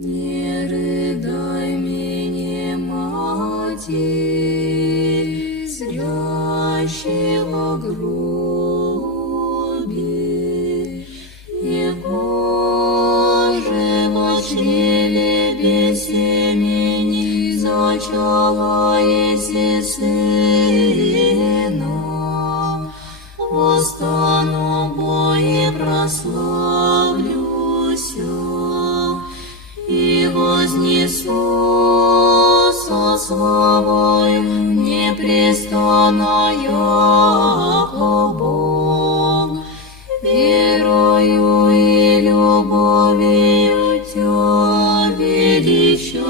Не рыдай мне, Матерь, зрящего гробе, Его во чреве без семени зачала еси сына. Восстану Бое прославлюся и вознесу со славою непрестанно яко Бог. Верою и любовью Тя величаю.